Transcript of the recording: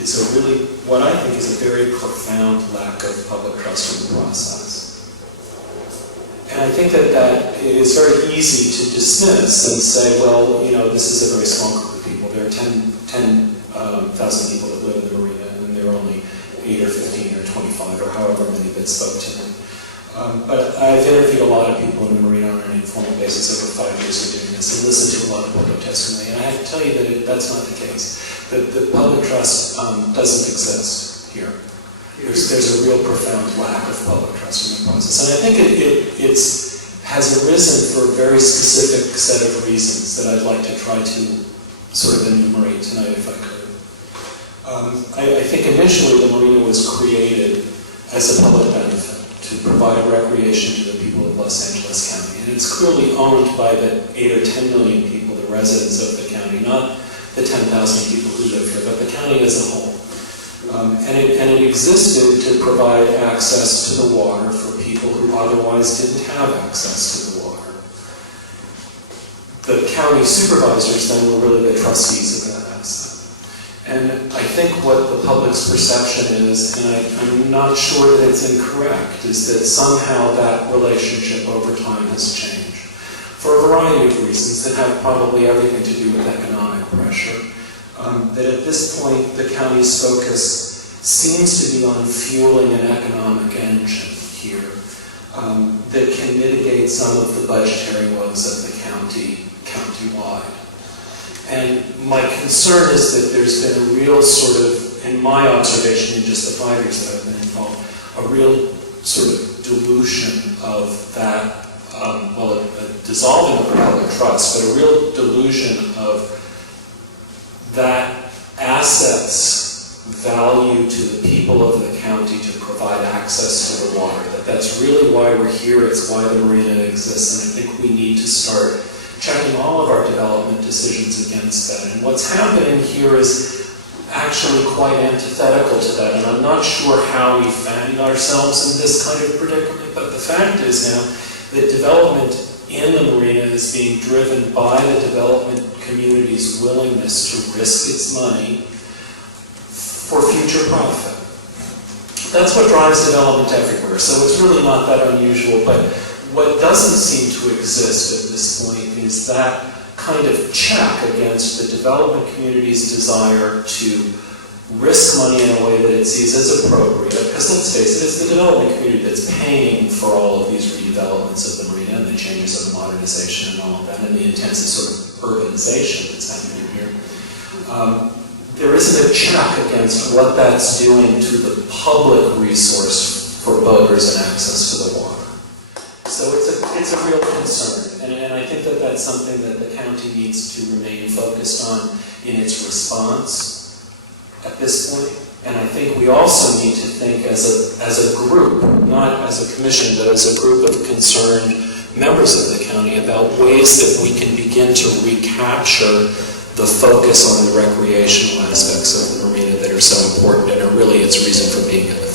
is a really, what I think is a very profound lack of public trust in the process. And I think that it is very easy to dismiss and say, well, you know, this is a very small group of people. There are 10,000 people that live in the marina, and there are only 8 or 15 or 25 or however many that spoke to them. But I've interviewed a lot of people in the marina on an informal basis over 5 years of doing this and listened to a lot of public testimony. And I have to tell you that that's not the case. The public trust doesn't exist here. There's a real profound lack of public trust in the process. And I think it has arisen for a very specific set of reasons that I'd like to try to sort of enumerate tonight if I could. I think initially the marina was created as a public benefit to provide recreation to the people of Los Angeles County. And it's clearly owned by the 8 or 10 million people, the residents of the county, not the 10,000 people who live here, but the county as a whole. And it existed to provide access to the water for people who otherwise didn't have access to the water. The county supervisors then were really the trustees of that asset. And I think what the public's perception is, and I'm not sure that it's incorrect, is that somehow that relationship over time has changed. For a variety of reasons that have probably everything to do with economic pressure. That at this point, the county's focus seems to be on fueling an economic engine here that can mitigate some of the budgetary woes of the county-wide. And my concern is that there's been a real sort of, in my observation in just the 5 years that I've been involved, a real sort of dilution of that, well, a dissolving of the public trust, but a real delusion of that asset's value to the people of the county to provide access to the water. That's really why we're here, it's why the marina exists, and I think we need to start checking all of our development decisions against that. And what's happening here is actually quite antithetical to that, and I'm not sure how we find ourselves in this kind of predicament, but the fact is now that development in the marina is being driven by the development community's willingness to risk its money for future profit. That's what drives development everywhere, so it's really not that unusual, but what doesn't seem to exist at this point is that kind of check against the development community's desire to risk money in a way that it sees as appropriate, because let's face it, it's the development community that's paying for all of these redevelopments of the marina and the changes of the modernization and all of that, and the intensive sort of urbanization that's happening here. There isn't a check against what that's doing to the public resource for boaters and access to the water. So it's a real concern, and I think that that's something that the county needs to remain focused on in its response at this point. And I think we also need to think as a group, not as a commission, but as a group of concerned members of the county about ways that we can begin to recapture the focus on the recreational aspects of the marina that are so important and are really its reason for being in the